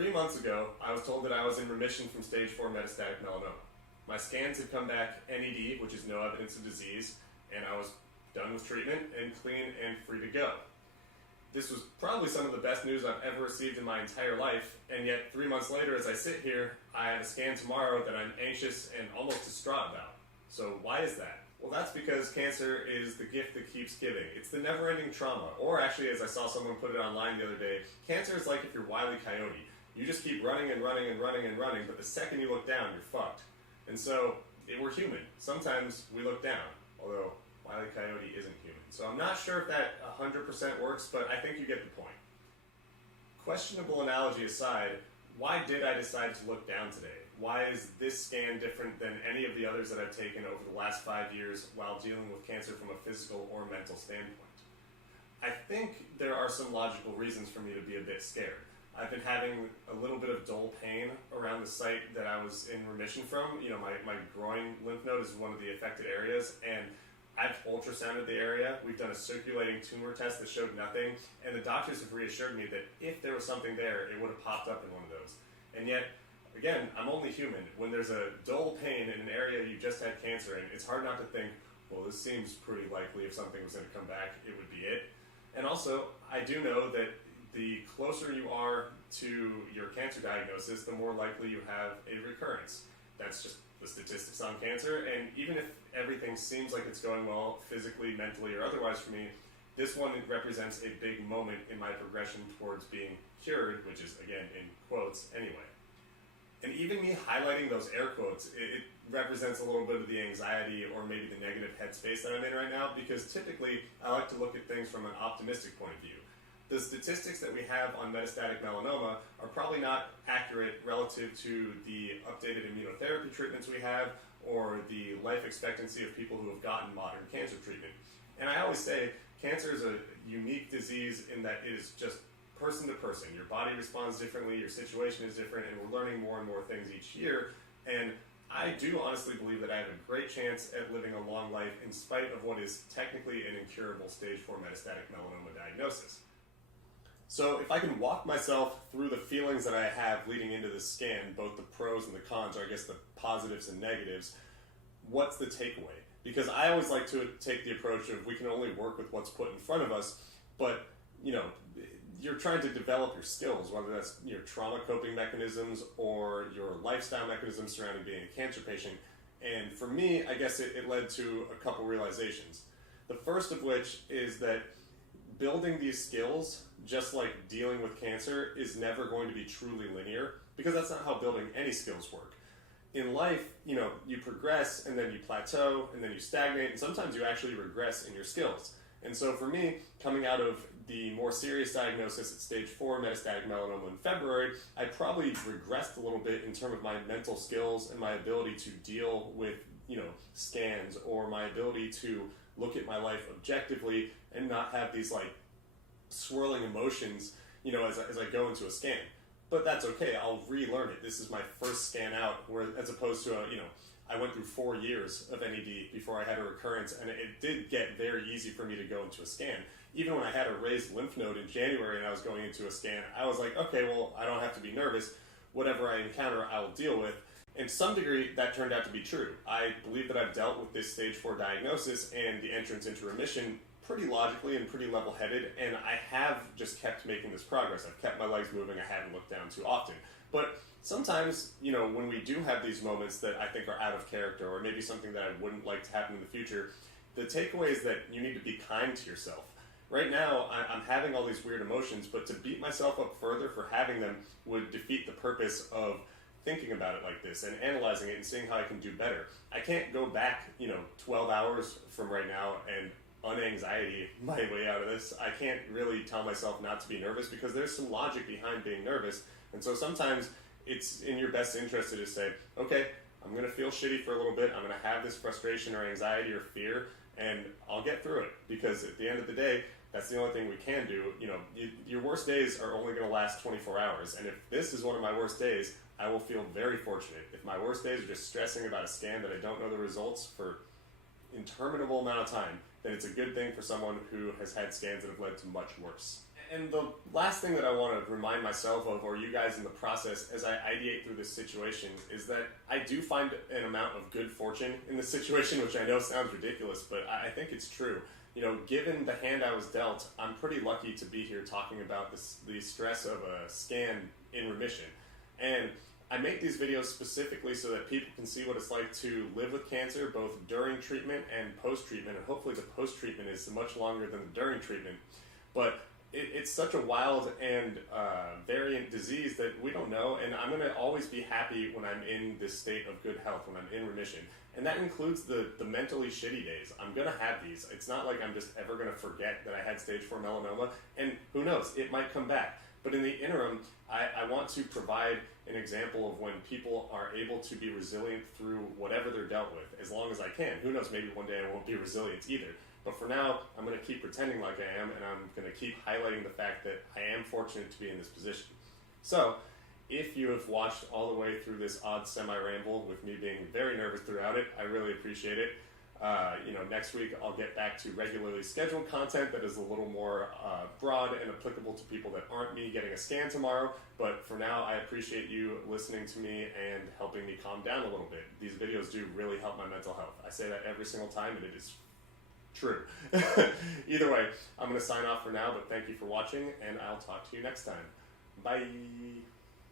3 months ago, I was told that I was in remission from stage 4 metastatic melanoma. My scans had come back NED, which is no evidence of disease, and I was done with treatment and clean and free to go. This was probably some of the best news I've ever received in my entire life, and yet 3 months later, as I sit here, I have a scan tomorrow that I'm anxious and almost distraught about. So why is that? Well, that's because cancer is the gift that keeps giving. It's the never-ending trauma. Or actually, as I saw someone put it online the other day, cancer is like if you're Wile E. Coyote. You just keep running and running and running and running, but the second you look down, you're fucked. And so, we're human. Sometimes we look down, although Wile E. Coyote isn't human. So I'm not sure if that 100% works, but I think you get the point. Questionable analogy aside, why did I decide to look down today? Why is this scan different than any of the others that I've taken over the last 5 years while dealing with cancer from a physical or mental standpoint? I think there are some logical reasons for me to be a bit scared. I've been having a little bit of dull pain around the site that I was in remission from. You know, my groin lymph node is one of the affected areas, and I've ultrasounded the area. We've done a circulating tumor test that showed nothing, and the doctors have reassured me that if there was something there, it would have popped up in one of those. And yet, again, I'm only human. When there's a dull pain in an area you just had cancer in, it's hard not to think, well, this seems pretty likely if something was going to come back, it would be it. And also, I do know that the closer you are to your cancer diagnosis, the more likely you have a recurrence. That's just the statistics on cancer, and even if everything seems like it's going well physically, mentally, or otherwise for me, this one represents a big moment in my progression towards being cured, which is, again, in quotes, anyway. And even me highlighting those air quotes, it represents a little bit of the anxiety or maybe the negative headspace that I'm in right now, because typically I like to look at things from an optimistic point of view. The statistics that we have on metastatic melanoma are probably not accurate relative to the updated immunotherapy treatments we have or the life expectancy of people who have gotten modern cancer treatment. And I always say cancer is a unique disease in that it is just person to person. Your body responds differently, your situation is different, and we're learning more and more things each year. And I do honestly believe that I have a great chance at living a long life in spite of what is technically an incurable stage 4 metastatic melanoma diagnosis. So if I can walk myself through the feelings that I have leading into this scan, both the pros and the cons, or I guess the positives and negatives, what's the takeaway? Because I always like to take the approach of we can only work with what's put in front of us, but you know, you're trying to develop your skills, whether that's your trauma coping mechanisms or your lifestyle mechanisms surrounding being a cancer patient. And for me, I guess it led to a couple realizations. The first of which is that building these skills, just like dealing with cancer, is never going to be truly linear, because that's not how building any skills work. In life, you know, you progress and then you plateau and then you stagnate, and sometimes you actually regress in your skills. And so for me, coming out of the more serious diagnosis at stage 4 metastatic melanoma in February, I probably regressed a little bit in terms of my mental skills and my ability to deal with, you know, scans, or my ability to look at my life objectively and not have these like swirling emotions, you know, as I go into a scan. But that's okay, I'll relearn it. This is my first scan out, where as opposed to, you know, I went through 4 years of NED before I had a recurrence, and it did get very easy for me to go into a scan. Even when I had a raised lymph node in January and I was going into a scan, I was like, okay, well, I don't have to be nervous. Whatever I encounter, I'll deal with. And to some degree, that turned out to be true. I believe that I've dealt with this stage 4 diagnosis and the entrance into remission pretty logically and pretty level-headed, and I have just kept making this progress. I've kept my legs moving, I haven't looked down too often. But sometimes, you know, when we do have these moments that I think are out of character, or maybe something that I wouldn't like to happen in the future, the takeaway is that you need to be kind to yourself. Right now, I'm having all these weird emotions, but to beat myself up further for having them would defeat the purpose of thinking about it like this and analyzing it and seeing how I can do better. I can't go back, you know, 12 hours from right now and unanxiety my way out of this. I can't really tell myself not to be nervous, because there's some logic behind being nervous. And so sometimes it's in your best interest to just say, okay, I'm going to feel shitty for a little bit. I'm going to have this frustration or anxiety or fear, and I'll get through it, because at the end of the day, that's the only thing we can do. You know, your worst days are only going to last 24 hours. And if this is one of my worst days, I will feel very fortunate. If my worst days are just stressing about a scan that I don't know the results for interminable amount of time, then it's a good thing for someone who has had scans that have led to much worse. And the last thing that I want to remind myself of, or you guys in the process, as I ideate through this situation, is that I do find an amount of good fortune in this situation, which I know sounds ridiculous, but I think it's true. You know, given the hand I was dealt, I'm pretty lucky to be here talking about the stress of a scan in remission. And I make these videos specifically so that people can see what it's like to live with cancer, both during treatment and post-treatment, and hopefully the post-treatment is much longer than the during treatment. But it's such a wild and variant disease that we don't know, and I'm going to always be happy when I'm in this state of good health, when I'm in remission. And that includes the mentally shitty days. I'm going to have these. It's not like I'm just ever going to forget that I had stage 4 melanoma, and who knows, it might come back. But in the interim, I want to provide an example of when people are able to be resilient through whatever they're dealt with, as long as I can. Who knows, maybe one day I won't be resilient either. But for now, I'm going to keep pretending like I am, and I'm going to keep highlighting the fact that I am fortunate to be in this position. So, if you have watched all the way through this odd semi-ramble with me being very nervous throughout it, I really appreciate it. Next week I'll get back to regularly scheduled content that is a little more broad and applicable to people that aren't me getting a scan tomorrow. But for now, I appreciate you listening to me and helping me calm down a little bit. These videos do really help my mental health. I say that every single time, and it is true. Either way, I'm going to sign off for now, but thank you for watching, and I'll talk to you next time. Bye!